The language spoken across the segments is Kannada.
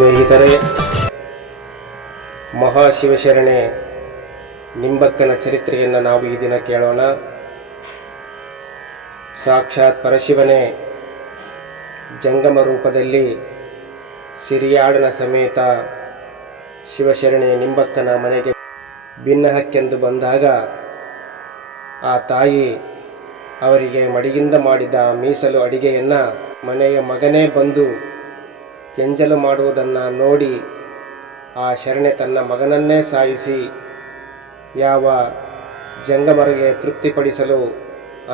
ಸ್ನೇಹಿತರೆ, ಮಹಾಶಿವಶರಣೆ ನಿಂಬಕ್ಕನ ಚರಿತ್ರೆಯನ್ನು ನಾವು ಈ ದಿನ ಕೇಳೋಣ. ಸಾಕ್ಷಾತ್ ಪರಶಿವನೇ ಜಂಗಮ ರೂಪದಲ್ಲಿ ಸಿರಿಯಾಳನ ಸಮೇತ ಶಿವಶರಣೆ ನಿಂಬಕ್ಕನ ಮನೆಗೆ ಭಿನ್ನಹಕ್ಕೆಂದು ಬಂದಾಗ ಆ ತಾಯಿ ಅವರಿಗೆ ಮಡಿಯಿಂದ ಮಾಡಿದ ಮೀಸಲು ಅಡಿಗೆಯನ್ನು ಮನೆಯ ಮಗನೇ ಬಂದು ಕೆಂಜಲು ಮಾಡುವುದನ್ನು ನೋಡಿ ಆ ಶರಣೆ ತನ್ನ ಮಗನನ್ನೇ ಸಾಯಿಸಿ ಯಾವ ಜಂಗಮರಿಗೆ ತೃಪ್ತಿಪಡಿಸಲು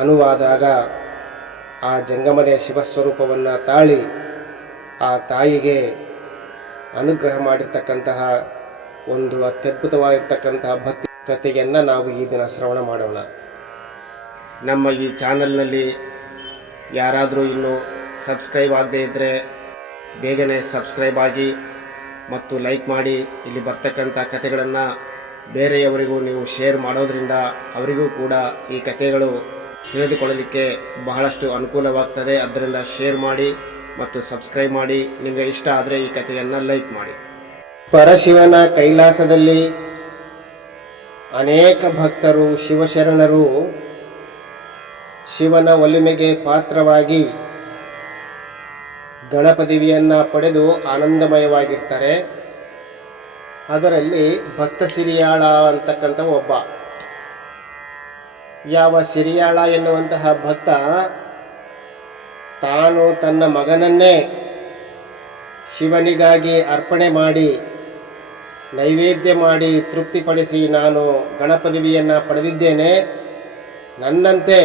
ಅನುವಾದಾಗ ಆ ಜಂಗಮನೇ ಶಿವಸ್ವರೂಪವನ್ನು ತಾಳಿ ಆ ತಾಯಿಗೆ ಅನುಗ್ರಹ ಮಾಡಿರ್ತಕ್ಕಂತಹ ಒಂದು ಅತ್ಯದ್ಭುತವಾಗಿರ್ತಕ್ಕಂತಹ ಭಕ್ತಿ ಕಥೆಯನ್ನು ನಾವು ಈ ದಿನ ಶ್ರವಣ ಮಾಡೋಣ. ನಮ್ಮ ಈ ಚಾನಲ್ನಲ್ಲಿ ಯಾರಾದರೂ ಇನ್ನೂ ಸಬ್ಸ್ಕ್ರೈಬ್ ಆಗದೇ ಇದ್ದರೆ ಬೇಗನೆ ಸಬ್ಸ್ಕ್ರೈಬ್ ಆಗಿ ಮತ್ತು ಲೈಕ್ ಮಾಡಿ. ಇಲ್ಲಿ ಬರ್ತಕ್ಕಂಥ ಕಥೆಗಳನ್ನು ಬೇರೆಯವರಿಗೂ ನೀವು ಶೇರ್ ಮಾಡೋದ್ರಿಂದ ಅವರಿಗೂ ಕೂಡ ಈ ಕಥೆಗಳು ತಿಳಿದುಕೊಳ್ಳಲಿಕ್ಕೆ ಬಹಳಷ್ಟು ಅನುಕೂಲವಾಗ್ತದೆ. ಅದರಿಂದ ಶೇರ್ ಮಾಡಿ ಮತ್ತು ಸಬ್ಸ್ಕ್ರೈಬ್ ಮಾಡಿ. ನಿಮಗೆ ಇಷ್ಟ ಆದರೆ ಈ ಕಥೆಯನ್ನು ಲೈಕ್ ಮಾಡಿ. ಪರಶಿವನ ಕೈಲಾಸದಲ್ಲಿ ಅನೇಕ ಭಕ್ತರು ಶಿವಶರಣರು ಶಿವನ ಒಲಿಮೆಗೆ ಪಾತ್ರವಾಗಿ ಗಣಪದಿವಿಯನ್ನ ಪಡೆದು ಆನಂದಮಯವಾಗಿರ್ತಾರೆ. ಅದರಲ್ಲಿ ಭಕ್ತ ಸಿರಿಯಾಳ ಅಂತಕ್ಕಂಥ ಒಬ್ಬ. ಯಾವ ಸಿರಿಯಾಳ ಎನ್ನುವಂತಹ ಭಕ್ತ ತಾನು ತನ್ನ ಮಗನನ್ನೇ ಶಿವನಿಗಾಗಿ ಅರ್ಪಣೆ ಮಾಡಿ ನೈವೇದ್ಯ ಮಾಡಿ ತೃಪ್ತಿಪಡಿಸಿ ನಾನು ಗಣಪದಿವಿಯನ್ನ ಪಡೆದಿದ್ದೇನೆ, ನನ್ನಂತೆ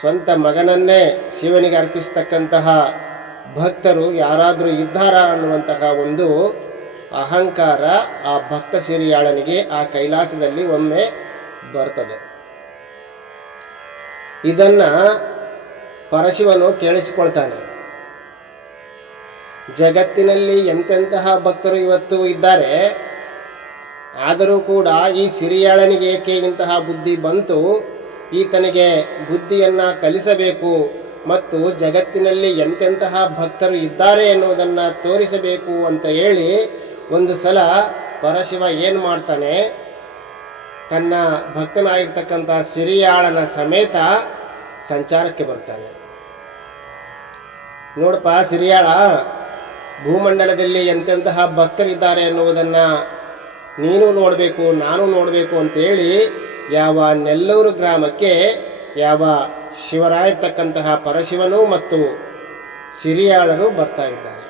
ಸ್ವಂತ ಮಗನನ್ನೇ ಶಿವನಿಗೆ ಅರ್ಪಿಸ್ತಕ್ಕಂತಹ ಭಕ್ತರು ಯಾರಾದರೂ ಇದ್ದಾರಾ ಅನ್ನುವಂತಹ ಒಂದು ಅಹಂಕಾರ ಆ ಭಕ್ತ ಸಿರಿಯಾಳನಿಗೆ ಆ ಕೈಲಾಸದಲ್ಲಿ ಒಮ್ಮೆ ಬರ್ತದೆ. ಇದನ್ನ ಪರಶಿವನು ಕೇಳಿಸಿಕೊಳ್ತಾನೆ. ಜಗತ್ತಿನಲ್ಲಿ ಎಂತೆಂತಹ ಭಕ್ತರು ಇವತ್ತು ಇದ್ದಾರೆ, ಆದರೂ ಕೂಡ ಈ ಸಿರಿಯಾಳನಿಗೆ ಏಕೆ ಇಂತಹ ಬುದ್ಧಿ ಬಂತು, ಈತನಿಗೆ ಬುದ್ಧಿಯನ್ನ ಕಲಿಸಬೇಕು ಮತ್ತು ಜಗತ್ತಿನಲ್ಲಿ ಎಂತೆಂತಹ ಭಕ್ತರು ಇದ್ದಾರೆ ಎನ್ನುವುದನ್ನು ತೋರಿಸಬೇಕು ಅಂತ ಹೇಳಿ ಒಂದು ಸಲ ಪರಶಿವ ಏನು ಮಾಡ್ತಾನೆ, ತನ್ನ ಭಕ್ತನಾಗಿರ್ತಕ್ಕಂಥ ಸಿರಿಯಾಳನ ಸಮೇತ ಸಂಚಾರಕ್ಕೆ ಬರ್ತಾನೆ. ನೋಡಪ್ಪ ಸಿರಿಯಾಳ, ಭೂಮಂಡಲದಲ್ಲಿ ಎಂತೆಂತಹ ಭಕ್ತರಿದ್ದಾರೆ ಎನ್ನುವುದನ್ನ ನೀನು ನೋಡಬೇಕು, ನಾನು ನೋಡಬೇಕು ಅಂತೇಳಿ ಯಾವ ನೆಲ್ಲೂರು ಗ್ರಾಮಕ್ಕೆ ಯಾವ ಶಿವರಾಗಿರ್ತಕ್ಕಂತಹ ಪರಶಿವನು ಮತ್ತು ಸಿರಿಯಾಳರು ಬರ್ತಾ ಇದ್ದಾರೆ.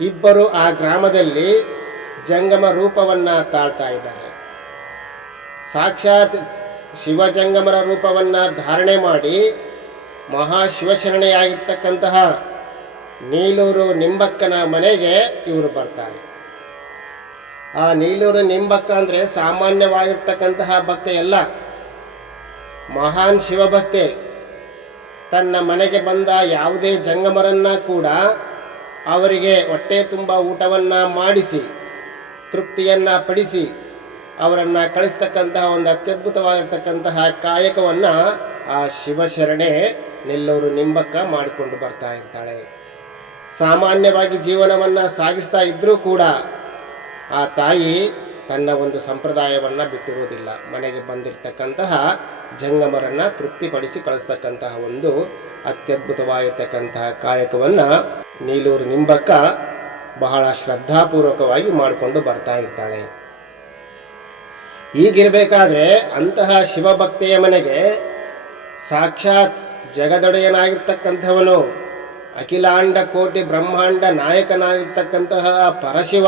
ಇಬ್ಬರು ಆ ಗ್ರಾಮದಲ್ಲಿ ಜಂಗಮ ರೂಪವನ್ನ ತಾಳ್ತಾ ಇದ್ದಾರೆ. ಸಾಕ್ಷಾತ್ ಶಿವಜಂಗಮರ ರೂಪವನ್ನ ಧಾರಣೆ ಮಾಡಿ ಮಹಾಶಿವಶರಣೆಯಾಗಿರ್ತಕ್ಕಂತಹ ನೀಲೂರು ನಿಂಬಕ್ಕನ ಮನೆಗೆ ಇವರು ಬರ್ತಾರೆ. ಆ ನೀಲೂರು ನಿಂಬಕ್ಕ ಅಂದ್ರೆ ಸಾಮಾನ್ಯವಾಗಿರ್ತಕ್ಕಂತಹ ಭಕ್ತೆ ಎಲ್ಲ, ಮಹಾನ್ ಶಿವಭಕ್ತೆ. ತನ್ನ ಮನೆಗೆ ಬಂದ ಯಾವುದೇ ಜಂಗಮರನ್ನ ಕೂಡ ಅವರಿಗೆ ಹೊಟ್ಟೆ ತುಂಬ ಊಟವನ್ನ ಮಾಡಿಸಿ ತೃಪ್ತಿಯನ್ನ ಪಡಿಸಿ ಅವರನ್ನ ಕಳಿಸ್ತಕ್ಕಂತಹ ಒಂದು ಅತ್ಯದ್ಭುತವಾಗಿರ್ತಕ್ಕಂತಹ ಕಾಯಕವನ್ನ ಆ ಶಿವಶರಣೆ ನೆಲ್ಲೂರು ನಿಂಬಕ್ಕ ಮಾಡಿಕೊಂಡು ಬರ್ತಾ ಇರ್ತಾಳೆ. ಸಾಮಾನ್ಯವಾಗಿ ಜೀವನವನ್ನ ಸಾಗಿಸ್ತಾ ಇದ್ರೂ ಕೂಡ ಆ ತಾಯಿ ತನ್ನ ಒಂದು ಸಂಪ್ರದಾಯವನ್ನ ಬಿಟ್ಟಿರುವುದಿಲ್ಲ. ಮನೆಗೆ ಬಂದಿರತಕ್ಕಂತಹ ಜಂಗಮರನ್ನ ತೃಪ್ತಿಪಡಿಸಿ ಕಳಿಸ್ತಕ್ಕಂತಹ ಒಂದು ಅತ್ಯದ್ಭುತವಾಗಿರ್ತಕ್ಕಂತಹ ಕಾಯಕವನ್ನ ನೀಲೂರು ನಿಂಬಕ್ಕ ಬಹಳ ಶ್ರದ್ಧಾಪೂರ್ವಕವಾಗಿ ಮಾಡಿಕೊಂಡು ಬರ್ತಾ ಇರ್ತಾಳೆ. ಹೀಗಿರಬೇಕಾದ್ರೆ ಅಂತಹ ಶಿವಭಕ್ತೆಯ ಮನೆಗೆ ಸಾಕ್ಷಾತ್ ಜಗದೊಡೆಯನಾಗಿರ್ತಕ್ಕಂಥವನು, ಅಖಿಲಾಂಡ ಕೋಟಿ ಬ್ರಹ್ಮಾಂಡ ನಾಯಕನಾಗಿರ್ತಕ್ಕಂತಹ ಪರಶಿವ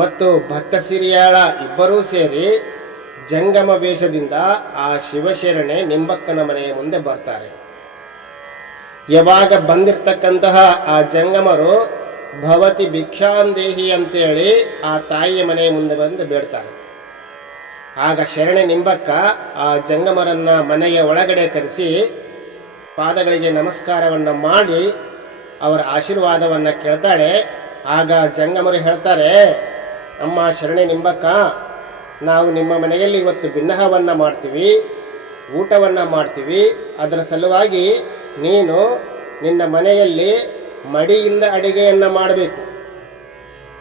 ಮತ್ತು ಭಕ್ತ ಸಿರಿಯಾಳ ಇಬ್ಬರೂ ಸೇರಿ ಜಂಗಮ ವೇಷದಿಂದ ಆ ಶಿವಶರಣೆ ನಿಂಬಕ್ಕನ ಮನೆಯ ಮುಂದೆ ಬರ್ತಾರೆ. ಯಾವಾಗ ಬಂದಿರತಕ್ಕಂತಹ ಆ ಜಂಗಮರು ಭವತಿ ಭಿಕ್ಷಾಂದೇಹಿ ಅಂತೇಳಿ ಆ ತಾಯಿಯ ಮನೆಯ ಮುಂದೆ ಬಂದು ಬೇಡ್ತಾರೆ. ಆಗ ಶರಣೆ ನಿಂಬಕ್ಕ ಆ ಜಂಗಮರನ್ನ ಮನೆಯ ಒಳಗಡೆ ಕರೆಸಿ ಪಾದಗಳಿಗೆ ನಮಸ್ಕಾರವನ್ನ ಮಾಡಿ ಅವರ ಆಶೀರ್ವಾದವನ್ನ ಕೇಳ್ತಾಳೆ. ಆಗ ಜಂಗಮರು ಹೇಳ್ತಾರೆ, ಅಮ್ಮ ಶರಣೆ ನಿಂಬಕ್ಕ, ನಾವು ನಿಮ್ಮ ಮನೆಯಲ್ಲಿ ಇವತ್ತು ಭಿನ್ನಹವನ್ನ ಮಾಡ್ತೀವಿ, ಊಟವನ್ನ ಮಾಡ್ತೀವಿ. ಅದರ ಸಲುವಾಗಿ ನೀನು ನಿನ್ನ ಮನೆಯಲ್ಲಿ ಮಡಿಯಿಂದ ಅಡಿಗೆಯನ್ನು ಮಾಡಬೇಕು.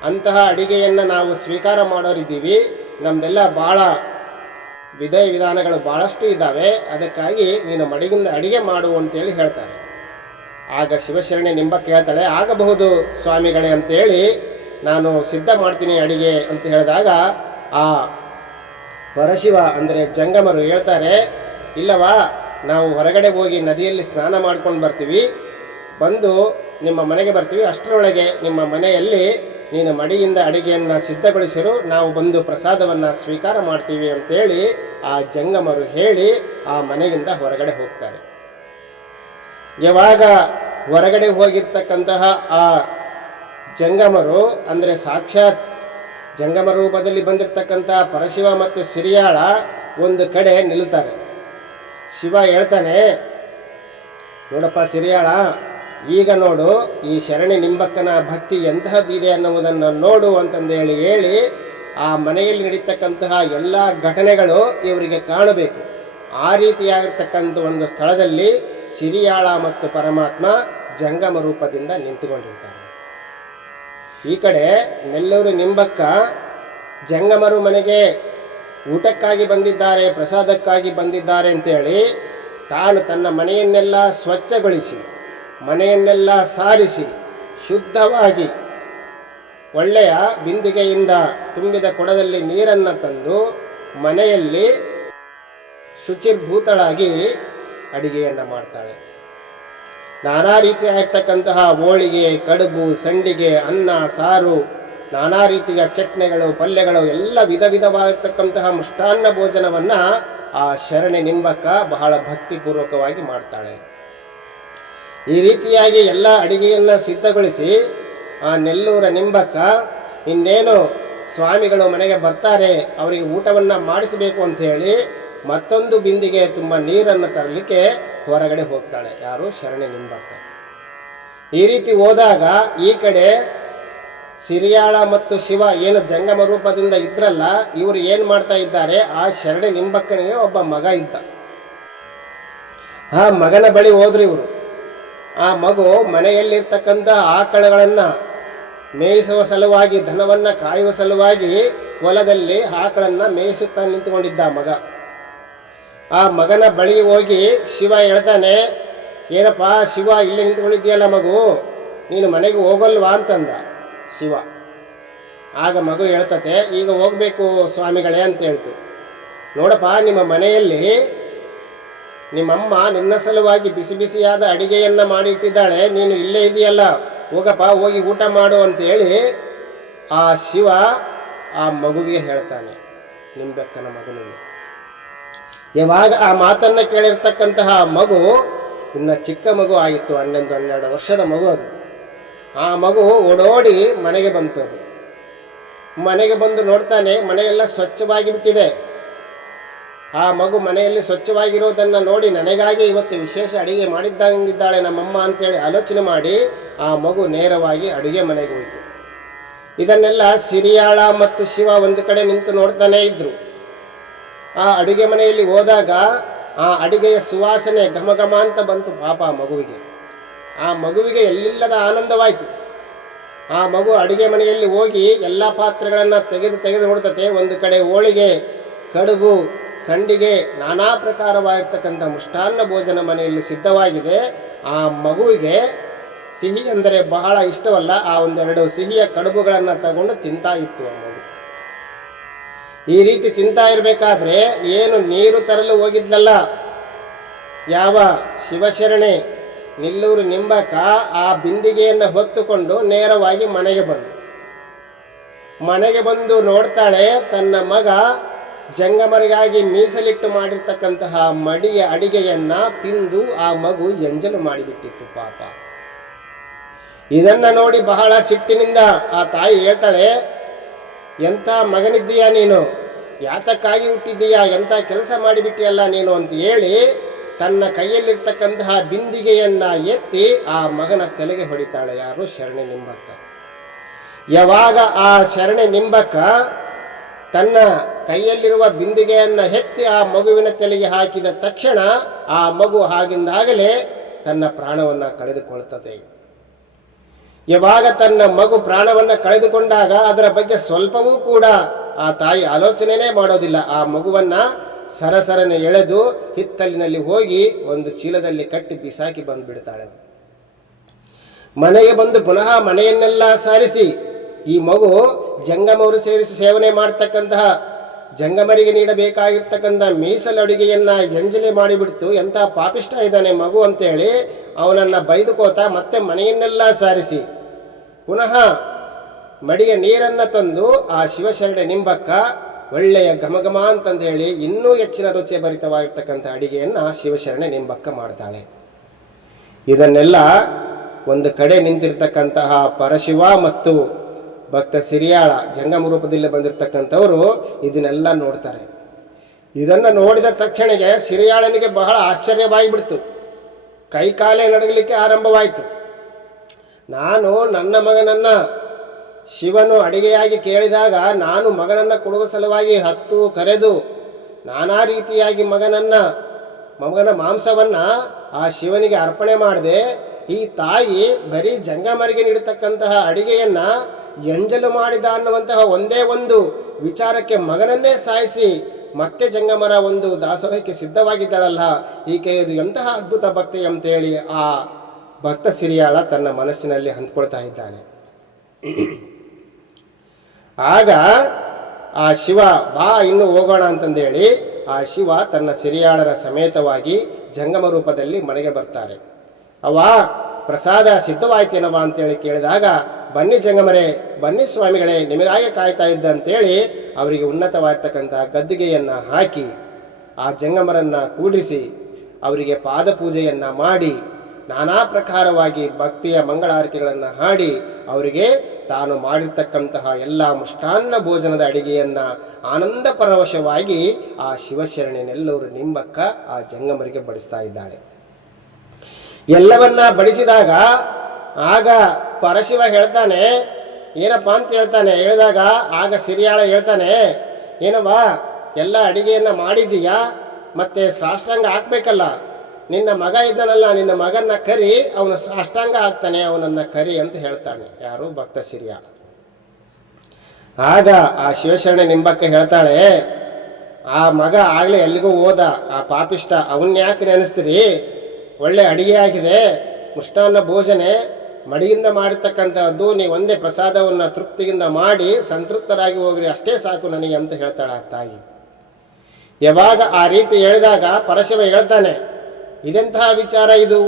ಅಂತಹ ಅಡಿಗೆಯನ್ನು ನಾವು ಸ್ವೀಕಾರ ಮಾಡೋರಿದ್ದೀವಿ. ನಮ್ದೆಲ್ಲ ಬಹಳ ವಿಧಾನಗಳು ಬಹಳಷ್ಟು ಇದ್ದಾವೆ, ಅದಕ್ಕಾಗಿ ನೀನು ಮಡಿಯಿಂದ ಅಡಿಗೆ ಮಾಡು ಅಂತೇಳಿ ಹೇಳ್ತಾರೆ. ಆಗ ಶಿವಶರಣೆ ನಿಂಬಕ್ಕೆ ಹೇಳ್ತಾಳೆ, ಆಗಬಹುದು ಸ್ವಾಮಿಗಳೇ ಅಂತೇಳಿ ನಾನು ಸಿದ್ಧ ಮಾಡ್ತೀನಿ ಅಡಿಗೆ ಅಂತ ಹೇಳಿದಾಗ ಆ ಪರಶಿವ ಅಂದರೆ ಜಂಗಮರು ಹೇಳ್ತಾರೆ, ಇಲ್ಲವಾ, ನಾವು ಹೊರಗಡೆ ಹೋಗಿ ನದಿಯಲ್ಲಿ ಸ್ನಾನ ಮಾಡ್ಕೊಂಡು ಬರ್ತೀವಿ, ಬಂದು ನಿಮ್ಮ ಮನೆಗೆ ಬರ್ತೀವಿ, ಅಷ್ಟರೊಳಗೆ ನಿಮ್ಮ ಮನೆಯಲ್ಲಿ ನೀನು ಮಡಿಯಿಂದ ಅಡಿಗೆಯನ್ನು ಸಿದ್ಧಗೊಳಿಸಿರು, ನಾವು ಬಂದು ಪ್ರಸಾದವನ್ನು ಸ್ವೀಕಾರ ಮಾಡ್ತೀವಿ ಅಂತೇಳಿ ಆ ಜಂಗಮರು ಹೇಳಿ ಆ ಮನೆಯಿಂದ ಹೊರಗಡೆ ಹೋಗ್ತಾರೆ. ಯಾವಾಗ ಹೊರಗಡೆ ಹೋಗಿರ್ತಕ್ಕಂತಹ ಆ ಜಂಗಮರು ಅಂದರೆ ಸಾಕ್ಷಾತ್ ಜಂಗಮ ರೂಪದಲ್ಲಿ ಬಂದಿರತಕ್ಕಂತಹ ಪರಶಿವ ಮತ್ತು ಸಿರಿಯಾಳ ಒಂದು ಕಡೆ ನಿಲ್ತಾರೆ. ಶಿವ ಹೇಳ್ತಾನೆ, ನೋಡಪ್ಪ ಸಿರಿಯಾಳ, ಈಗ ನೋಡು ಈ ಶರಣಿ ನಿಂಬಕ್ಕನ ಭಕ್ತಿ ಎಂತಹದ್ದಿದೆ ಅನ್ನುವುದನ್ನು ನೋಡು ಅಂತಂದೇಳಿ ಹೇಳಿ ಆ ಮನೆಯಲ್ಲಿ ನಡೀತಕ್ಕಂತಹ ಎಲ್ಲ ಘಟನೆಗಳು ಇವರಿಗೆ ಕಾಣಬೇಕು. ಆ ರೀತಿಯಾಗಿರ್ತಕ್ಕಂಥ ಒಂದು ಸ್ಥಳದಲ್ಲಿ ಸಿರಿಯಾಳ ಮತ್ತು ಪರಮಾತ್ಮ ಜಂಗಮ ರೂಪದಿಂದ ನಿಂತುಕೊಂಡಿರ್ತಾರೆ. ಈ ಕಡೆ ನೆಲ್ಲೂರು ನಿಂಬಕ್ಕ ಜಂಗಮರು ಮನೆಗೆ ಊಟಕ್ಕಾಗಿ ಬಂದಿದ್ದಾರೆ, ಪ್ರಸಾದಕ್ಕಾಗಿ ಬಂದಿದ್ದಾರೆ ಅಂತೇಳಿ ತಾನು ತನ್ನ ಮನೆಯನ್ನೆಲ್ಲ ಸ್ವಚ್ಛಗೊಳಿಸಿ, ಮನೆಯನ್ನೆಲ್ಲ ಸಾರಿಸಿ, ಶುದ್ಧವಾಗಿ ಒಳ್ಳೆಯ ಬಿಂದಿಗೆಯಿಂದ ತುಂಬಿದ ಕೊಡದಲ್ಲಿ ನೀರನ್ನು ತಂದು ಮನೆಯಲ್ಲಿ ಶುಚಿರ್ಭೂತಳಾಗಿ ಅಡಿಗೆಯನ್ನು ಮಾಡ್ತಾಳೆ. ನಾನಾ ರೀತಿಯಾಗಿರ್ತಕ್ಕಂತಹ ಹೋಳಿಗೆ, ಕಡುಬು, ಸಂಡಿಗೆ, ಅನ್ನ, ಸಾರು, ನಾನಾ ರೀತಿಯ ಚಟ್ನೆಗಳು, ಪಲ್ಯಗಳು, ಎಲ್ಲ ವಿಧವಾಗಿರ್ತಕ್ಕಂತಹ ಮೃಷ್ಟಾನ್ನ ಭೋಜನವನ್ನ ಆ ಶರಣೆ ನಿಂಬಕ್ಕ ಬಹಳ ಭಕ್ತಿಪೂರ್ವಕವಾಗಿ ಮಾಡ್ತಾಳೆ. ಈ ರೀತಿಯಾಗಿ ಎಲ್ಲ ಅಡಿಗೆಯನ್ನ ಸಿದ್ಧಗೊಳಿಸಿ ಆ ನೆಲ್ಲೂರ ನಿಂಬಕ್ಕ ಇನ್ನೇನು ಸ್ವಾಮಿಗಳು ಮನೆಗೆ ಬರ್ತಾರೆ, ಅವರಿಗೆ ಊಟವನ್ನ ಮಾಡಿಸಬೇಕು ಅಂತ ಹೇಳಿ ಮತ್ತೊಂದು ಬಿಂದಿಗೆ ತುಂಬ ನೀರನ್ನು ತರಲಿಕ್ಕೆ ಹೊರಗಡೆ ಹೋಗ್ತಾಳೆ. ಯಾರು? ಶರಣೆ ನಿಂಬಕ್ಕ. ಈ ರೀತಿ ಹೋದಾಗ ಈ ಕಡೆ ಸಿರಿಯಾಳ ಮತ್ತು ಶಿವ ಏನು ಜಂಗಮ ರೂಪದಿಂದ ಇದ್ರಲ್ಲ, ಇವರು ಏನ್ ಮಾಡ್ತಾ ಇದ್ದಾರೆ, ಆ ಶರಣೆ ನಿಂಬಕ್ಕನಿಗೆ ಒಬ್ಬ ಮಗ ಇದ್ದ. ಆ ಮಗನ ಬಳಿ ಹೋದ್ರು ಇವರು. ಆ ಮಗು ಮನೆಯಲ್ಲಿರ್ತಕ್ಕಂಥ ಆಕಳಗಳನ್ನ ಮೇಯಿಸುವ ಸಲುವಾಗಿ, ಧನವನ್ನ ಕಾಯುವ ಸಲುವಾಗಿ ಹೊಲದಲ್ಲಿ ಆಕಳನ್ನ ಮೇಯಿಸುತ್ತಾ ನಿಂತುಕೊಂಡಿದ್ದ ಮಗ. ಆ ಮಗನ ಬಳಿ ಹೋಗಿ ಶಿವ ಹೇಳ್ತಾನೆ, ಏನಪ್ಪಾ ಶಿವ, ಇಲ್ಲೇ ನಿಂತ್ಕೊಂಡಿದ್ದೀಯಲ್ಲ ಮಗು, ನೀನು ಮನೆಗೆ ಹೋಗಲ್ವಾ ಅಂತಂದ ಶಿವ. ಆಗ ಮಗು ಹೇಳ್ತತೆ, ಈಗ ಹೋಗ್ಬೇಕು ಸ್ವಾಮಿಗಳೇ ಅಂತ ಹೇಳ್ತು. ನೋಡಪ್ಪ, ನಿಮ್ಮ ಮನೆಯಲ್ಲಿ ನಿಮ್ಮಮ್ಮ ನಿನ್ನ ಸಲುವಾಗಿ ಬಿಸಿ ಬಿಸಿಯಾದ ಅಡಿಗೆಯನ್ನ ಮಾಡಿ ಇಟ್ಟಿದ್ದಾಳೆ, ನೀನು ಇಲ್ಲೇ ಇದೆಯಲ್ಲ, ಹೋಗಪ್ಪ, ಹೋಗಿ ಊಟ ಮಾಡು ಅಂತೇಳಿ ಆ ಶಿವ ಆ ಮಗುವಿಗೆ ಹೇಳ್ತಾನೆ, ನಿಂಬೆಕ್ಕನ ಮಗನಿಗೆ. ಯಾವಾಗ ಆ ಮಾತನ್ನ ಕೇಳಿರ್ತಕ್ಕಂತಹ ಮಗು ಇನ್ನ ಚಿಕ್ಕ ಮಗು ಆಗಿತ್ತು, 11-12 ವರ್ಷದ ಮಗು ಅದು. ಆ ಮಗು ಓಡೋಡಿ ಮನೆಗೆ ಬಂತದು. ಮನೆಗೆ ಬಂದು ನೋಡ್ತಾನೆ, ಮನೆಯೆಲ್ಲ ಸ್ವಚ್ಛವಾಗಿ ಬಿಟ್ಟಿದೆ. ಆ ಮಗು ಮನೆಯಲ್ಲಿ ಸ್ವಚ್ಛವಾಗಿರೋದನ್ನ ನೋಡಿ, ನನಗಾಗಿ ಇವತ್ತು ವಿಶೇಷ ಅಡಿಗೆ ಮಾಡಿದ್ದಂಗಿದ್ದಾಳೆ ನಮ್ಮಮ್ಮ ಅಂತೇಳಿ ಆಲೋಚನೆ ಮಾಡಿ ಆ ಮಗು ನೇರವಾಗಿ ಅಡುಗೆ ಮನೆಗೆ ಹೋಯಿತು. ಇದನ್ನೆಲ್ಲ ಸಿರಿಯಾಳ ಮತ್ತು ಶಿವ ಒಂದು ಕಡೆ ನಿಂತು ನೋಡ್ತಾನೆ ಇದ್ರು. ಆ ಅಡುಗೆ ಮನೆಯಲ್ಲಿ ಹೋದಾಗ ಆ ಅಡಿಗೆಯ ಸುವಾಸನೆ ಘಮಘಮ ಅಂತ ಬಂತು ಪಾಪ ಆ ಮಗುವಿಗೆ. ಆ ಮಗುವಿಗೆ ಎಲ್ಲಿಲ್ಲದ ಆನಂದವಾಯಿತು. ಆ ಮಗು ಅಡಿಗೆ ಮನೆಯಲ್ಲಿ ಹೋಗಿ ಎಲ್ಲ ಪಾತ್ರೆಗಳನ್ನ ತೆಗೆದು ನೋಡ್ತತೆ. ಒಂದು ಕಡೆ ಹೋಳಿಗೆ, ಕಡುಬು, ಸಂಡಿಗೆ, ನಾನಾ ಪ್ರಕಾರವಾಗಿರ್ತಕ್ಕಂಥ ಮೃಷ್ಟಾನ್ನ ಭೋಜನ ಮನೆಯಲ್ಲಿ ಸಿದ್ಧವಾಗಿದೆ. ಆ ಮಗುವಿಗೆ ಸಿಹಿ ಅಂದರೆ ಬಹಳ ಇಷ್ಟವಲ್ಲ. ಆ ಒಂದೆರಡು ಸಿಹಿಯ ಕಡುಬುಗಳನ್ನ ತಗೊಂಡು ತಿಂತಾ ಇತ್ತು ಆ ಮಗು. ಈ ರೀತಿ ತಿಂತಾ ಇರಬೇಕಾದ್ರೆ ಏನು ನೀರು ತರಲು ಹೋಗಿದ್ಲಲ್ಲ ಯಾವ ಶಿವಶರಣೆ ನೆಲ್ಲೂರು ನಿಂಬಕ್ಕ, ಆ ಬಿಂದಿಗೆಯನ್ನು ಹೊತ್ತುಕೊಂಡು ನೇರವಾಗಿ ಮನೆಗೆ ಬಂದು ನೋಡ್ತಾಳೆ, ತನ್ನ ಮಗ ಜಂಗಮರಿಗಾಗಿ ಮೀಸಲಿಟ್ಟು ಮಾಡಿರ್ತಕ್ಕಂತಹ ಮಡಿಯ ಅಡಿಗೆಯನ್ನ ತಿಂದು ಆ ಮಗು ಎಂಜಲು ಮಾಡಿಬಿಟ್ಟಿತ್ತು ಪಾಪ. ಇದನ್ನ ನೋಡಿ ಬಹಳ ಸಿಟ್ಟಿನಿಂದ ಆ ತಾಯಿ ಹೇಳ್ತಾಳೆ, ಎಂಥ ಮಗನಿದ್ದೀಯಾ ನೀನು, ಯಾತಕ್ಕಾಗಿ ಹುಟ್ಟಿದ್ದೀಯಾ, ಎಂಥ ಕೆಲಸ ಮಾಡಿಬಿಟ್ಟಿಯಲ್ಲ ನೀನು ಅಂತ ಹೇಳಿ ತನ್ನ ಕೈಯಲ್ಲಿರ್ತಕ್ಕಂತಹ ಬಿಂದಿಗೆಯನ್ನ ಎತ್ತಿ ಆ ಮಗನ ತಲೆಗೆ ಹೊಡಿತಾಳೆ. ಯಾರು? ಶರಣೆ ನಿಂಬಕ್ಕ. ಯಾವಾಗ ಆ ಶರಣೆ ನಿಂಬಕ್ಕ ತನ್ನ ಕೈಯಲ್ಲಿರುವ ಬಿಂದಿಗೆಯನ್ನ ಎತ್ತಿ ಆ ಮಗುವಿನ ತಲೆಗೆ ಹಾಕಿದ ತಕ್ಷಣ ಆ ಮಗು ಆಗಿಂದಾಗಲೇ ತನ್ನ ಪ್ರಾಣವನ್ನ ಕಳೆದುಕೊಳ್ತದೆ. ಯಾವಾಗ ತನ್ನ ಮಗು ಪ್ರಾಣವನ್ನ ಕಳೆದುಕೊಂಡಾಗ ಅದರ ಬಗ್ಗೆ ಸ್ವಲ್ಪವೂ ಕೂಡ ಆ ತಾಯಿ ಆಲೋಚನೆನೇ ಮಾಡೋದಿಲ್ಲ. ಆ ಮಗುವನ್ನ ಸರಸರನೆ ಎಳೆದು ಹಿತ್ತಲಿನಲ್ಲಿ ಹೋಗಿ ಒಂದು ಚೀಲದಲ್ಲಿ ಕಟ್ಟಿ ಬಿಸಾಕಿ ಬಂದ್ಬಿಡ್ತಾಳೆ. ಮನೆಗೆ ಬಂದು ಪುನಃ ಮನೆಯನ್ನೆಲ್ಲ ಸಾರಿಸಿ ಈ ಮಗು ಜಂಗಮವರು ಸೇರಿಸಿ ಸೇವನೆ ಮಾಡತಕ್ಕಂತಹ ಜಂಗಮರಿಗೆ ನೀಡಬೇಕಾಗಿರ್ತಕ್ಕಂಥ ಮೀಸಲು ಅಡುಗೆಯನ್ನ ಎಂಜಲೆ ಮಾಡಿಬಿಡ್ತು. ಎಂಥ ಪಾಪಿಷ್ಟ ಇದ್ದಾನೆ ಮಗು ಅಂತೇಳಿ ಅವನನ್ನ ಬೈದುಕೋತ ಮತ್ತೆ ಮನೆಯನ್ನೆಲ್ಲ ಸಾರಿಸಿ ಪುನಃ ಮಡಿಗೆ ನೀರನ್ನ ತಂದು ಆ ಶಿವಶರಣೆ ನಿಂಬಕ್ಕ ಒಳ್ಳೆಯ ಘಮಘಮ ಅಂತಂದು ಹೇಳಿ ಇನ್ನೂ ಹೆಚ್ಚಿನ ರುಚಿ ಭರಿತವಾಗಿರ್ತಕ್ಕಂಥ ಅಡಿಗೆಯನ್ನ ಶಿವಶರಣೆ ನಿಂಬಕ್ಕ ಮಾಡ್ತಾಳೆ. ಇದನ್ನೆಲ್ಲ ಒಂದು ಕಡೆ ನಿಂತಿರ್ತಕ್ಕಂತಹ ಪರಶಿವ ಮತ್ತು ಭಕ್ತ ಸಿರಿಯಾಳ ಜಂಗಮ ರೂಪದಲ್ಲಿ ಬಂದಿರತಕ್ಕಂಥವರು ಇದನ್ನೆಲ್ಲ ನೋಡ್ತಾರೆ. ಇದನ್ನ ನೋಡಿದ ತಕ್ಷಣಕ್ಕೆ ಸಿರಿಯಾಳನಿಗೆ ಬಹಳ ಆಶ್ಚರ್ಯವಾಗಿಬಿಡ್ತು. ಕೈಕಾಲೇ ನಡಗಲಿಕ್ಕೆ ಆರಂಭವಾಯಿತು. ನಾನು ನನ್ನ ಮಗನನ್ನ ಶಿವನು ಅಡಿಗೆಯಾಗಿ ಕೇಳಿದಾಗ ನಾನು ಮಗನನ್ನ ಕೊಡುವ ಸಲುವಾಗಿ ಹತ್ತು ಕರೆದು ನಾನಾ ರೀತಿಯಾಗಿ ಮಗನ ಮಾಂಸವನ್ನ ಆ ಶಿವನಿಗೆ ಅರ್ಪಣೆ ಮಾಡಿದೆ. ಈ ತಾಯಿ ಬರೀ ಜಂಗಮರಿಗೆ ನೀಡತಕ್ಕಂತಹ ಅಡಿಗೆಯನ್ನ ಎಂಜಲು ಮಾಡಿದ ಅನ್ನುವಂತಹ ಒಂದೇ ಒಂದು ವಿಚಾರಕ್ಕೆ ಮಗನನ್ನೇ ಸಾಯಿಸಿ ಮತ್ತೆ ಜಂಗಮರ ಒಂದು ದಾಸೋಹಕ್ಕೆ ಸಿದ್ಧವಾಗಿದ್ದಾಳಲ್ಲ, ಈಕೆ ಇದು ಎಂತಹ ಅದ್ಭುತ ಭಕ್ತಿ ಅಂತೇಳಿ ಆ ಭಕ್ತ ಸಿರಿಯಾಳ ತನ್ನ ಮನಸ್ಸಿನಲ್ಲಿ ಅಂದ್ಕೊಳ್ತಾ ಇದ್ದಾನೆ. ಆಗ ಆ ಶಿವ ಬಾ ಇನ್ನು ಹೋಗೋಣ ಅಂತಂದೇಳಿ ಆ ಶಿವ ತನ್ನ ಸಿರಿಯಾಳರ ಸಮೇತವಾಗಿ ಜಂಗಮ ರೂಪದಲ್ಲಿ ಮನೆಗೆ ಬರ್ತಾರೆ. ಅವ ಪ್ರಸಾದ ಸಿದ್ಧವಾಯ್ತೇನವ ಅಂತೇಳಿ ಕೇಳಿದಾಗ, ಬನ್ನಿ ಜಂಗಮರೇ, ಬನ್ನಿ ಸ್ವಾಮಿಗಳೇ, ನಿಮಗಾಗೆ ಕಾಯ್ತಾ ಇದ್ದ ಅಂತೇಳಿ ಅವರಿಗೆ ಉನ್ನತವಾಗಿರ್ತಕ್ಕಂಥ ಗದ್ದಿಗೆಯನ್ನ ಹಾಕಿ ಆ ಜಂಗಮರನ್ನ ಕೂಡಿಸಿ ಅವರಿಗೆ ಪಾದ ಪೂಜೆಯನ್ನ ಮಾಡಿ ನಾನಾ ಪ್ರಕಾರವಾಗಿ ಭಕ್ತಿಯ ಮಂಗಳಾರತಿಗಳನ್ನ ಹಾಡಿ ಅವರಿಗೆ ತಾನು ಮಾಡಿರ್ತಕ್ಕಂತಹ ಎಲ್ಲ ಮೃಷ್ಟಾನ್ನ ಭೋಜನದ ಅಡಿಗೆಯನ್ನ ಆನಂದ ಪರವಶವಾಗಿ ಆ ಶಿವಶರಣೆನೆಲ್ಲರೂ ನಿಂಬಕ್ಕ ಆ ಜಂಗಮರಿಗೆ ಬಡಿಸ್ತಾ ಇದ್ದಾಳೆ. ಎಲ್ಲವನ್ನ ಬಡಿಸಿದಾಗ ಆಗ ಪರಶಿವ ಹೇಳ್ತಾನೆ, ಏನಪ್ಪಾ ಅಂತ ಹೇಳಿದಾಗ ಆಗ ಸಿರಿಯಾಳ ಹೇಳ್ತಾನೆ, ಏನವ್ವ ಎಲ್ಲ ಅಡಿಗೆಯನ್ನ ಮಾಡಿದೀಯಾ, ಮತ್ತೆ ಸಾಷ್ಟಾಂಗ ಹಾಕ್ಬೇಕಲ್ಲ, ನಿನ್ನ ಮಗ ಇದ್ದಾನಲ್ಲ, ನಿನ್ನ ಮಗನ್ನ ಕರಿ, ಅವನ ಸಾಷ್ಟಾಂಗ ಆಗ್ತಾನೆ, ಅವನನ್ನ ಕರಿ ಅಂತ ಹೇಳ್ತಾನೆ. ಯಾರು? ಭಕ್ತ ಸಿರಿಯಾಳ. ಆಗ ಆ ಶಿವಶರಣೆ ನಿಂಬಕ್ಕ ಹೇಳ್ತಾಳೆ, ಆ ಮಗ ಆಗ್ಲೇ ಎಲ್ಲಿಗೂ ಹೋದ, ಆ ಪಾಪಿಷ್ಟ, ಅವನ್ಯಾಕೆ ನೆನೆಸ್ತೀರಿ? ಒಳ್ಳೆ ಅಡಿಗೆ ಆಗಿದೆ, ಮೃಷ್ಟಾನ್ನ ಭೋಜನೆ ಮಡಿಯಿಂದ ಮಾಡಿರ್ತಕ್ಕಂಥದ್ದು, ನೀವು ಒಂದೇ ಪ್ರಸಾದವನ್ನ ತೃಪ್ತಿಯಿಂದ ಮಾಡಿ ಸಂತೃಪ್ತರಾಗಿ ಹೋಗ್ರಿ, ಅಷ್ಟೇ ಸಾಕು ನನಗೆ ಅಂತ ಹೇಳ್ತಾಳ ಆ ತಾಯಿ. ಯಾವಾಗ ಆ ರೀತಿ ಹೇಳಿದಾಗ ಪರಶಿವ ಹೇಳ್ತಾನೆ, ಇದೆಂತಹ ವಿಚಾರ ಇದು?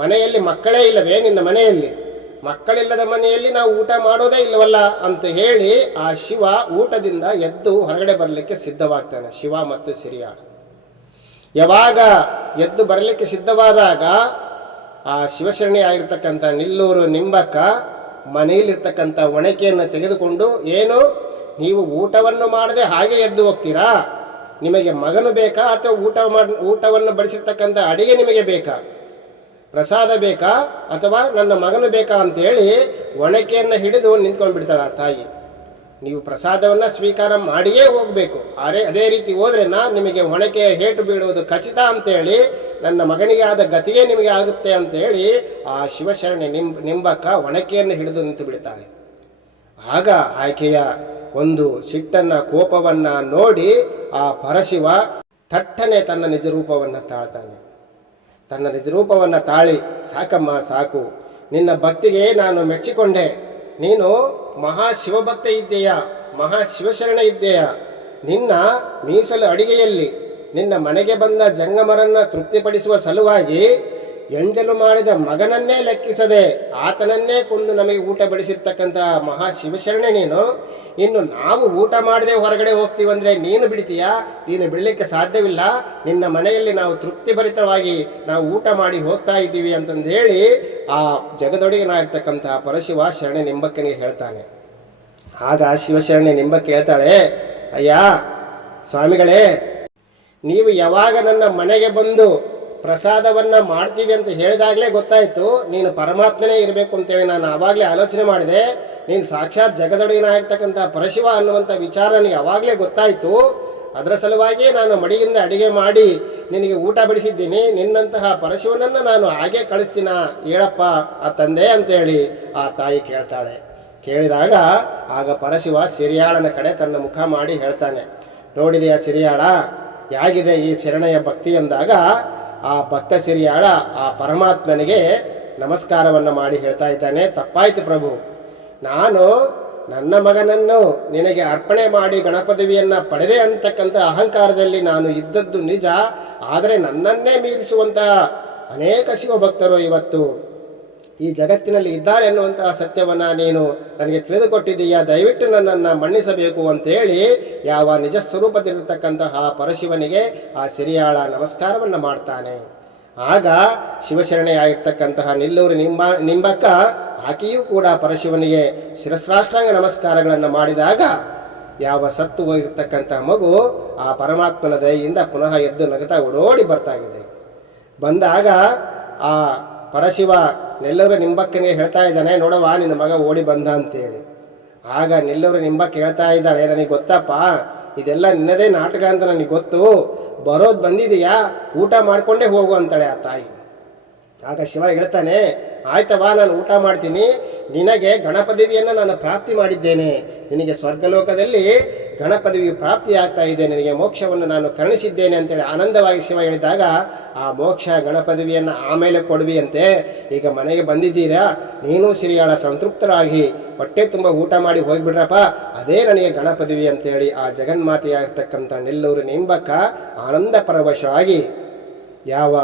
ಮನೆಯಲ್ಲಿ ಮಕ್ಕಳೇ ಇಲ್ಲವೇ ನಿನ್ನ ಮನೆಯಲ್ಲಿ? ಮಕ್ಕಳಿಲ್ಲದ ಮನೆಯಲ್ಲಿ ನಾವು ಊಟ ಮಾಡೋದೇ ಇಲ್ಲವಲ್ಲ ಅಂತ ಹೇಳಿ ಆ ಶಿವ ಊಟದಿಂದ ಎದ್ದು ಹೊರಗಡೆ ಬರಲಿಕ್ಕೆ ಸಿದ್ಧವಾಗ್ತಾನೆ. ಶಿವ ಮತ್ತು ಸಿರಿಯಾಳ ಯಾವಾಗ ಎದ್ದು ಬರಲಿಕ್ಕೆ ಸಿದ್ಧವಾದಾಗ ಆ ಶಿವಶರಣಿ ಆಗಿರ್ತಕ್ಕಂಥ ನಿಲ್ಲೂರು ನಿಂಬಕ್ಕ ಮನೆಯಲ್ಲಿರ್ತಕ್ಕಂಥ ಒಣಕೆಯನ್ನು ತೆಗೆದುಕೊಂಡು, ಏನು ನೀವು ಊಟವನ್ನು ಮಾಡದೆ ಹಾಗೆ ಎದ್ದು ಹೋಗ್ತೀರಾ? ನಿಮಗೆ ಮಗನು ಬೇಕಾ ಅಥವಾ ಊಟವನ್ನು ಬಡಿಸಿರ್ತಕ್ಕಂಥ ಅಡಿಗೆ ನಿಮಗೆ ಬೇಕಾ? ಪ್ರಸಾದ ಬೇಕಾ ಅಥವಾ ನನ್ನ ಮಗನು ಬೇಕಾ ಅಂತೇಳಿ ಒಣಕೆಯನ್ನ ಹಿಡಿದು ನಿಂತ್ಕೊಂಡ್ಬಿಡ್ತಾಳ ಆ ತಾಯಿ. ನೀವು ಪ್ರಸಾದವನ್ನ ಸ್ವೀಕಾರ ಮಾಡಿಯೇ ಹೋಗ್ಬೇಕು, ಅದೇ ರೀತಿ ಹೋದ್ರೆ ನಿಮಗೆ ಒಣಕೆಯ ಹೇಟು ಬೀಳುವುದು ಖಚಿತ ಅಂತೇಳಿ, ನನ್ನ ಮಗನಿಗೆ ಆದ ಗತಿಯೇ ನಿಮಗೆ ಆಗುತ್ತೆ ಅಂತ ಹೇಳಿ ಆ ಶಿವಶರಣೆ ನಿಂಬಕ್ಕ ಒಣಕೆಯನ್ನು ಹಿಡಿದು ನಿಂತು ಬಿಡ್ತಾಳೆ. ಆಗ ಆಕೆಯ ಒಂದು ಸಿಟ್ಟನ್ನ ಕೋಪವನ್ನ ನೋಡಿ ಆ ಪರಶಿವ ಥಟ್ಟನೆ ತನ್ನ ನಿಜರೂಪವನ್ನ ತಾಳ್ತಾನೆ. ತನ್ನ ನಿಜರೂಪವನ್ನ ತಾಳಿ, ಸಾಕಮ್ಮ ಸಾಕು, ನಿನ್ನ ಭಕ್ತಿಗೆ ನಾನು ಮೆಚ್ಚಿಕೊಂಡೆ, ನೀನು ಮಹಾ ಶಿವಭಕ್ತ ಇದ್ದೀಯಾ, ಮಹಾ ಶಿವಶರಣ ಇದ್ದೀಯಾ, ನಿನ್ನ ಮೀಸಲು ಅಡಿಗೆಯಲ್ಲಿ ನಿನ್ನ ಮನೆಗೆ ಬಂದ ಜಂಗಮರನ್ನ ತೃಪ್ತಿಪಡಿಸುವ ಸಲುವಾಗಿ ಎಂಜಲು ಮಾಡಿದ ಮಗನನ್ನೇ ಲೆಕ್ಕಿಸದೆ ಆತನನ್ನೇ ಕೊಂದು ನಮಗೆ ಊಟ ಬಡಿಸಿರ್ತಕ್ಕಂತಹ ಮಹಾ ಶಿವಶರಣೆ ನೀನು. ಇನ್ನು ನಾವು ಊಟ ಮಾಡದೆ ಹೊರಗಡೆ ಹೋಗ್ತೀವಂದ್ರೆ ನೀನು ಬಿಡ್ತೀಯಾ? ನೀನು ಬಿಡಲಿಕ್ಕೆ ಸಾಧ್ಯವಿಲ್ಲ. ನಿನ್ನ ಮನೆಯಲ್ಲಿ ನಾವು ತೃಪ್ತಿಭರಿತವಾಗಿ ನಾವು ಊಟ ಮಾಡಿ ಹೋಗ್ತಾ ಇದ್ದೀವಿ ಅಂತಂದು ಹೇಳಿ ಆ ಜಗದೊಡೆಯನಾಗಿರ್ತಕ್ಕಂತಹ ಪರಶಿವ ಶರಣೆ ನಿಂಬಕ್ಕನಿಗೆ ಹೇಳ್ತಾನೆ. ಆಗ ಶಿವಶರಣೆ ನಿಂಬಕ್ಕೆ ಹೇಳ್ತಾಳೆ, ಅಯ್ಯ ಸ್ವಾಮಿಗಳೇ, ನೀವು ಯಾವಾಗ ನನ್ನ ಮನೆಗೆ ಬಂದು ಪ್ರಸಾದವನ್ನ ಮಾಡ್ತೀವಿ ಅಂತ ಹೇಳಿದಾಗಲೇ ಗೊತ್ತಾಯ್ತು ನೀನು ಪರಮಾತ್ಮನೇ ಇರಬೇಕು ಅಂತೇಳಿ ನಾನು ಆವಾಗಲೇ ಆಲೋಚನೆ ಮಾಡಿದೆ. ನೀನು ಸಾಕ್ಷಾತ್ ಜಗದೊಡೆಯನಾಗಿರ್ತಕ್ಕಂಥ ಪರಶಿವ ಅನ್ನುವಂಥ ವಿಚಾರ ನನಗೆ ಅವಾಗಲೇ ಗೊತ್ತಾಯ್ತು. ಅದರ ಸಲುವಾಗಿಯೇ ನಾನು ಮಡಿಯಿಂದ ಅಡಿಗೆ ಮಾಡಿ ನಿನಗೆ ಊಟ ಬಡಿಸಿದ್ದೀನಿ. ನಿನ್ನಂತಹ ಪರಶಿವನನ್ನು ನಾನು ಹಾಗೆ ಕಳಿಸ್ತೀನ, ಹೇಳಪ್ಪ ಆ ತಂದೆ ಅಂತೇಳಿ ಆ ತಾಯಿ ಕೇಳ್ತಾಳೆ. ಕೇಳಿದಾಗ ಆಗ ಪರಶಿವ ಸಿರಿಯಾಳನ ಕಡೆ ತನ್ನ ಮುಖ ಮಾಡಿ ಹೇಳ್ತಾನೆ, ನೋಡಿದೆಯಾ ಸಿರಿಯಾಳ, ಯಾಗಿದೆ ಈ ಶರಣೆಯ ಭಕ್ತಿ ಎಂದಾಗ ಆ ಭಕ್ತ ಸಿರಿಯಾಳ ಆ ಪರಮಾತ್ಮನಿಗೆ ನಮಸ್ಕಾರವನ್ನು ಮಾಡಿ ಹೇಳ್ತಾ ಇದ್ದಾನೆ, ತಪ್ಪಾಯ್ತು ಪ್ರಭು, ನಾನು ನನ್ನ ಮಗನನ್ನು ನಿನಗೆ ಅರ್ಪಣೆ ಮಾಡಿ ಗಣಪದವಿಯನ್ನ ಪಡೆದೆ ಅಂತಕ್ಕಂಥ ಅಹಂಕಾರದಲ್ಲಿ ನಾನು ಇದ್ದದ್ದು ನಿಜ. ಆದರೆ ನನ್ನನ್ನೇ ಮೀರಿಸುವಂತಹ ಅನೇಕ ಶಿವಭಕ್ತರು ಇವತ್ತು ಈ ಜಗತ್ತಿನಲ್ಲಿ ಇದ್ದಾರೆ ಎನ್ನುವಂತಹ ಸತ್ಯವನ್ನ ನೀನು ನನಗೆ ತಿಳಿದುಕೊಟ್ಟಿದ್ದೀಯಾ, ದಯವಿಟ್ಟು ನನ್ನನ್ನು ಮನ್ನಿಸಬೇಕು ಅಂತೇಳಿ ಯಾವ ನಿಜ ಸ್ವರೂಪದಲ್ಲಿರ್ತಕ್ಕಂತಹ ಪರಶಿವನಿಗೆ ಆ ಸಿರಿಯಾಳ ನಮಸ್ಕಾರವನ್ನು ಮಾಡ್ತಾನೆ. ಆಗ ಶಿವಶರಣೆಯಾಗಿರ್ತಕ್ಕಂತಹ ನಿಲ್ಲೂರು ನಿಂಬಕ್ಕ ಆಕೆಯೂ ಕೂಡ ಪರಶಿವನಿಗೆ ಶಿರಸ್ರಾಷ್ಟಾಂಗ ನಮಸ್ಕಾರಗಳನ್ನು ಮಾಡಿದಾಗ ಯಾವ ಸತ್ತು ಹೋಗಿರ್ತಕ್ಕಂತಹ ಮಗು ಆ ಪರಮಾತ್ಮನ ದಯೆಯಿಂದ ಪುನಃ ಎದ್ದು ನಗತಾ ಓಡೋಡಿ ಬರ್ತಾಗಿದೆ. ಬಂದಾಗ ಆ ಪರಶಿವ ನೆಲ್ಲೂರು ನಿಂಬಕ್ಕನಿಗೆ ಹೇಳ್ತಾ ಇದ್ದಾನೆ, ನೋಡವಾ ನಿನ್ನ ಮಗ ಓಡಿ ಬಂದ ಅಂತೇಳಿ. ಆಗ ನೆಲ್ಲೂರು ನಿಂಬಕ್ಕ ಹೇಳ್ತಾ ಇದ್ದಾಳೆ, ನನಗೆ ಗೊತ್ತಪ್ಪ, ಇದೆಲ್ಲ ನಿನ್ನದೇ ನಾಟಕ ಅಂತ ನನಗೆ ಗೊತ್ತು, ಬರೋದು ಬಂದಿದೆಯಾ, ಊಟ ಮಾಡ್ಕೊಂಡೇ ಹೋಗು ಅಂತಾಳೆ ಆ ತಾಯಿ. ಆಗ ಶಿವ ಹೇಳ್ತಾನೆ, ಆಯ್ತವಾ ನಾನು ಊಟ ಮಾಡ್ತೀನಿ, ನಿನಗೆ ಗಣಪದವಿಯನ್ನು ನಾನು ಪ್ರಾಪ್ತಿ ಮಾಡಿದ್ದೇನೆ, ನಿನಗೆ ಸ್ವರ್ಗಲೋಕದಲ್ಲಿ ಗಣಪದವಿ ಪ್ರಾಪ್ತಿ ಆಗ್ತಾ ಇದೆ, ನಿನಗೆ ಮೋಕ್ಷವನ್ನು ನಾನು ಕರುಣಿಸಿದ್ದೇನೆ ಅಂತೇಳಿ ಆನಂದವಾಗಿ ಶಿವ ಹೇಳಿದಾಗ, ಆ ಮೋಕ್ಷ ಗಣಪದವಿಯನ್ನು ಆಮೇಲೆ ಕೊಡುವಿ ಅಂತೆ, ಈಗ ಮನೆಗೆ ಬಂದಿದ್ದೀರಾ, ನೀನು ಸಿರಿಯಾಳ ಸಂತೃಪ್ತರಾಗಿ ಹೊಟ್ಟೆ ತುಂಬ ಊಟ ಮಾಡಿ ಹೋಗ್ಬಿಡ್ರಪ್ಪ, ಅದೇ ನನಗೆ ಗಣಪದವಿ ಅಂತೇಳಿ ಆ ಜಗನ್ಮಾತೆಯಾಗಿರ್ತಕ್ಕಂಥ ನೆಲ್ಲೂರು ನಿಂಬಕ್ಕ ಆನಂದ ಪರವಶವಾಗಿ ಯಾವ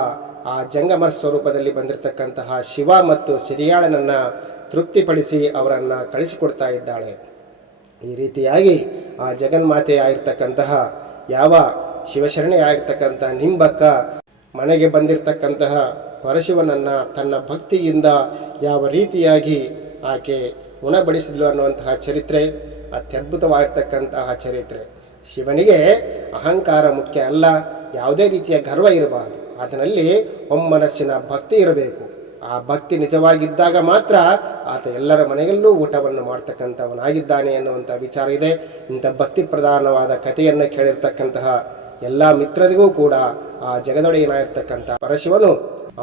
ಆ ಜಂಗಮ ಸ್ವರೂಪದಲ್ಲಿ ಬಂದಿರತಕ್ಕಂತಹ ಶಿವ ಮತ್ತು ಸಿರಿಯಾಳನನ್ನ ತೃಪ್ತಿಪಡಿಸಿ ಅವರನ್ನ ಕಳಿಸಿಕೊಡ್ತಾ ಇದ್ದಾಳೆ. ಈ ರೀತಿಯಾಗಿ ಆ ಜಗನ್ಮಾತೆ ಆಗಿರ್ತಕ್ಕಂತಹ ಯಾವ ಶಿವಶರಣೆ ಆಗಿರ್ತಕ್ಕಂತಹ ನಿಂಬಕ್ಕ ಮನೆಗೆ ಬಂದಿರತಕ್ಕಂತಹ ಪರಶಿವನನ್ನ ತನ್ನ ಭಕ್ತಿಯಿಂದ ಯಾವ ರೀತಿಯಾಗಿ ಆಕೆ ಉಣಬಡಿಸಿದ್ಲು ಅನ್ನುವಂತಹ ಚರಿತ್ರೆ ಅತ್ಯದ್ಭುತವಾಗಿರ್ತಕ್ಕಂತಹ ಚರಿತ್ರೆ. ಶಿವನಿಗೆ ಅಹಂಕಾರ ಮುಖ್ಯ ಅಲ್ಲ, ಯಾವುದೇ ರೀತಿಯ ಗರ್ವ ಇರಬಾರದು, ಆತನಲ್ಲಿ ಒಮ್ಮನಸ್ಸಿನ ಭಕ್ತಿ ಇರಬೇಕು. ಆ ಭಕ್ತಿ ನಿಜವಾಗಿದ್ದಾಗ ಮಾತ್ರ ಆತ ಎಲ್ಲರ ಮನೆಯಲ್ಲೂ ಊಟವನ್ನು ಮಾಡ್ತಕ್ಕಂಥವನಾಗಿದ್ದಾನೆ ಎನ್ನುವಂಥ ವಿಚಾರ ಇದೆ. ಇಂಥ ಭಕ್ತಿ ಪ್ರಧಾನವಾದ ಕಥೆಯನ್ನು ಕೇಳಿರ್ತಕ್ಕಂತಹ ಎಲ್ಲ ಮಿತ್ರರಿಗೂ ಕೂಡ ಆ ಜಗದೊಡೆಯನಾಗಿರ್ತಕ್ಕಂಥ ಪರಶಿವನು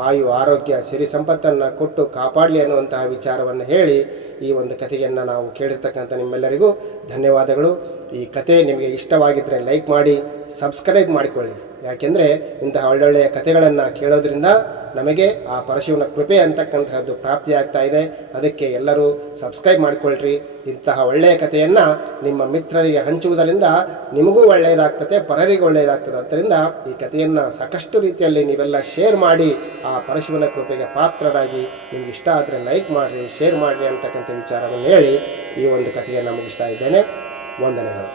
ಆಯು ಆರೋಗ್ಯ ಸಿರಿ ಸಂಪತ್ತನ್ನು ಕೊಟ್ಟು ಕಾಪಾಡಲಿ ಅನ್ನುವಂತಹ ವಿಚಾರವನ್ನು ಹೇಳಿ ಈ ಒಂದು ಕಥೆಯನ್ನು ನಾವು ಕೇಳಿರ್ತಕ್ಕಂಥ ನಿಮ್ಮೆಲ್ಲರಿಗೂ ಧನ್ಯವಾದಗಳು. ಈ ಕಥೆ ನಿಮಗೆ ಇಷ್ಟವಾಗಿದ್ದರೆ ಲೈಕ್ ಮಾಡಿ, ಸಬ್ಸ್ಕ್ರೈಬ್ ಮಾಡಿಕೊಳ್ಳಿ. ಯಾಕೆಂದರೆ ಇಂತಹ ಒಳ್ಳೊಳ್ಳೆಯ ಕಥೆಗಳನ್ನು ಕೇಳೋದ್ರಿಂದ ನಮಗೆ ಆ ಪರಶಿವನ ಕೃಪೆ ಅಂತಕ್ಕಂತಹದ್ದು ಪ್ರಾಪ್ತಿಯಾಗ್ತಾ ಇದೆ. ಅದಕ್ಕೆ ಎಲ್ಲರೂ ಸಬ್ಸ್ಕ್ರೈಬ್ ಮಾಡಿಕೊಳ್ಳ್ರಿ. ಇಂತಹ ಒಳ್ಳೆಯ ಕಥೆಯನ್ನು ನಿಮ್ಮ ಮಿತ್ರರಿಗೆ ಹಂಚುವುದರಿಂದ ನಿಮಗೂ ಒಳ್ಳೆಯದಾಗ್ತದೆ, ಪರರಿಗೆ ಒಳ್ಳೆಯದಾಗ್ತದೆ. ಆದ್ದರಿಂದ ಈ ಕಥೆಯನ್ನು ಸಾಕಷ್ಟು ರೀತಿಯಲ್ಲಿ ನೀವೆಲ್ಲ ಶೇರ್ ಮಾಡಿ ಆ ಪರಶಿವನ ಕೃಪೆಗೆ ಪಾತ್ರರಾಗಿ, ನಿಮ್ಗೆ ಇಷ್ಟ ಆದರೆ ಲೈಕ್ ಮಾಡಿರಿ, ಶೇರ್ ಮಾಡಿರಿ ಅಂತಕ್ಕಂಥ ವಿಚಾರವನ್ನು ಹೇಳಿ ಈ ಒಂದು ಕಥೆಯನ್ನು ಮುಗಿಸ್ತಾ ಇದ್ದೇನೆ. ವಂದನೆಗಳು.